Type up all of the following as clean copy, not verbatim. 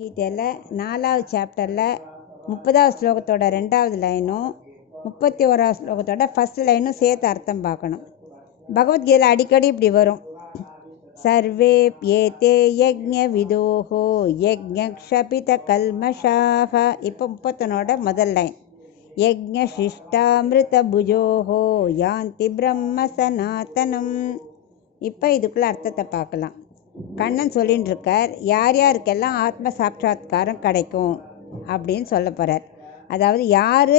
கீதையில் 4வது சாப்டரில் 30வது ஸ்லோகத்தோட 2வது லைனும் 31வது ஸ்லோகத்தோட ஃபஸ்ட் லைனும் சேர்த்து அர்த்தம் பார்க்கணும். பகவத்கீதையில் அடிக்கடி இப்படி வரும், சர்வேப்யேதே யஜ்ஞ விதோஹோ யஜ்ஞக்ஷபித கல்மஷாக. இப்போ 31ஓட முதல் லைன், யஜ்ஞ சிஷ்டாமிருத புஜோஹோ யாந்தி பிரம்ம சனாதனம். இப்போ இதுக்குள்ள அர்த்தத்தை பார்க்கலாம். கண்ணன் சொல்லின்னு இருக்கார், யார் யாருக்கெல்லாம் ஆத்ம சாட்சாத்காரம் கிடைக்கும் அப்படின்னு சொல்ல போகிறார். அதாவது யார்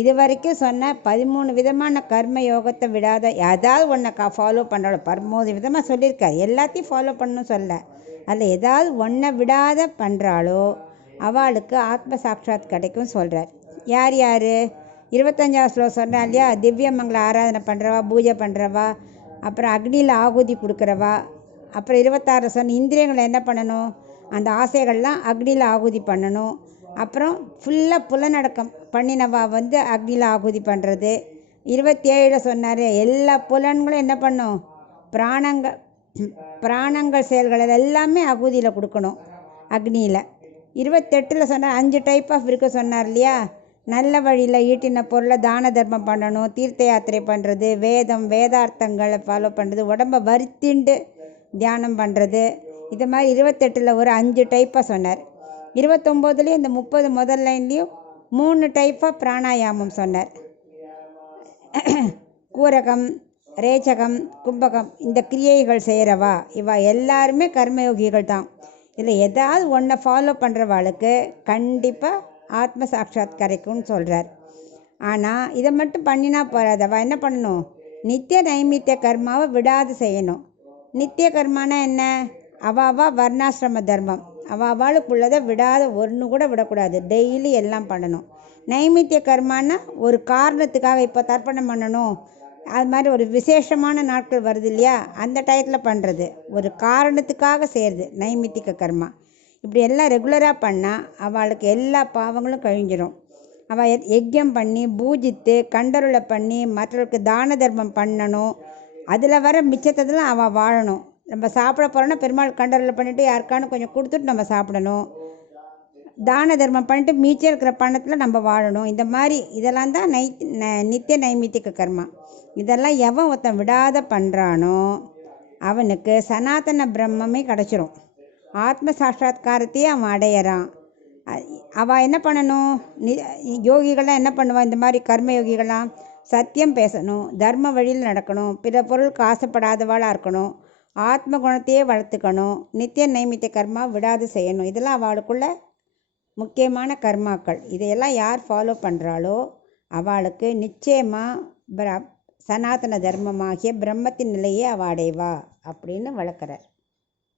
இது வரைக்கும் சொன்ன 13 விதமான கர்ம யோகத்தை விடாத ஏதாவது ஒன்றை ஃபாலோ பண்ணுறாலும் 13 விதமாக சொல்லியிருக்கார், எல்லாத்தையும் ஃபாலோ பண்ணணும் சொல்ல, அதில் ஏதாவது ஒன்றை விடாத பண்ணுறாளோ அவளுக்கு ஆத்ம சாட்சாத் கிடைக்கும் சொல்கிறார். யார் யார்? 25வது ஸ்லோகம் சொன்னா இல்லையா, திவ்யமங்கள ஆராதனை பண்ணுறவா, பூஜை பண்ணுறவா, அப்புறம் அக்னியில் ஆகுதி கொடுக்குறவா, அப்புறம் 26 சொன்ன இந்திரியங்களை என்ன பண்ணணும், அந்த ஆசைகள்லாம் அக்னியில் ஆகுதி பண்ணணும். அப்புறம் ஃபுல்லாக புலனடக்கம் பண்ணினவா அக்னியில் ஆகுதி பண்ணுறது. 27 சொன்னார், எல்லா புலன்களும் என்ன பண்ணும், பிராணங்கள் செயல்கள் எல்லாமே ஆகுதியில் கொடுக்கணும் அக்னியில். 28 சொன்னார் 5 டைப் ஆஃப் இருக்க சொன்னார் இல்லையா, நல்ல வழியில் ஈட்டின பொருளை தான தர்மம் பண்ணணும், தீர்த்த யாத்திரை பண்ணுறது, வேதார்த்தங்களை ஃபாலோ பண்ணுறது, உடம்பை வருத்திண்டு தியானம் பண்ணுறது. இது மாதிரி 28 ஒரு 5 டைப்பாக சொன்னார். 29 இந்த 30 முதல் லைன்லேயும் 3 டைப்பாக பிராணாயாமம் சொன்னார். கூரகம், ரேச்சகம், கும்பகம், இந்த கிரியைகள் செய்கிறவா இவா எல்லாருமே கர்மயோகிகள் தான். இதில் ஏதாவது ஒன்றை ஃபாலோ பண்ணுறவாளுக்கு கண்டிப்பாக ஆத்ம சாட்சாத் கிடைக்கும்னு சொல்கிறார். ஆனால் இதை மட்டும் பண்ணினா போகாது, அவள் என்ன பண்ணணும், நித்திய நைமித்திய கர்மாவை விடாது செய்யணும். நித்திய கர்மானா என்ன, அவாவா வர்ணாசிரம தர்மம், அவாவாளுக்குள்ளதை விடாத ஒன்று கூட விடக்கூடாது, டெய்லி எல்லாம் பண்ணணும். நைமித்திய கர்மானா ஒரு காரணத்துக்காக, இப்போ தர்ப்பணம் பண்ணணும், அது மாதிரி ஒரு விசேஷமான நாட்கள் வருது இல்லையா, அந்த டயத்தில் பண்ணுறது, ஒரு காரணத்துக்காக செய்கிறது நைமித்திக கர்மா. இப்படி எல்லாம் ரெகுலராக பண்ணால் அவளுக்கு எல்லா பாவங்களும் கழிஞ்சிடும். அவள் யஜ்யம் பண்ணி பூஜித்து கண்டருளை பண்ணி மற்றவர்களுக்கு தான தர்மம் பண்ணணும். அதில் வர மிச்சத்தெல்லாம் அவள் வாழணும். நம்ம சாப்பிட போகிறோன்னா பெருமாள் கண்டருளை பண்ணிவிட்டு யாருக்கானு கொஞ்சம் கொடுத்துட்டு நம்ம சாப்பிடணும். தான தர்மம் பண்ணிட்டு மீச்சம் இருக்கிற பணத்தில் நம்ம வாழணும். இந்த மாதிரி இதெல்லாம் தான் நித்திய நைமித்திக கர்மா. இதெல்லாம் எவன் ஒருத்தன் விடாத பண்ணுறானோ அவனுக்கு சனாதன பிரம்மமே கிடச்சிரும், ஆத்ம சாட்சாத்காரத்தையே அவன் அடையிறான். அவள் என்ன பண்ணணும், யோகிகள்லாம் என்ன பண்ணுவாள், இந்த மாதிரி கர்ம யோகிகள்லாம் சத்தியம் பேசணும், தர்ம வழியில் நடக்கணும், பிற பொருளுக்கு ஆசைப்படாதவாளாக இருக்கணும், ஆத்ம குணத்தையே வளர்த்துக்கணும், நித்திய நைமித்திய கர்மா விடாது செய்யணும். இதெல்லாம் அவளுக்குள்ள முக்கியமான கர்மாக்கள். இதையெல்லாம் யார் ஃபாலோ பண்ணுறாளோ அவளுக்கு நிச்சயமாக சனாதன தர்மமாகிய பிரம்மத்தின் நிலையே அவள் அடைவா அப்படின்னு வளர்க்குறார்.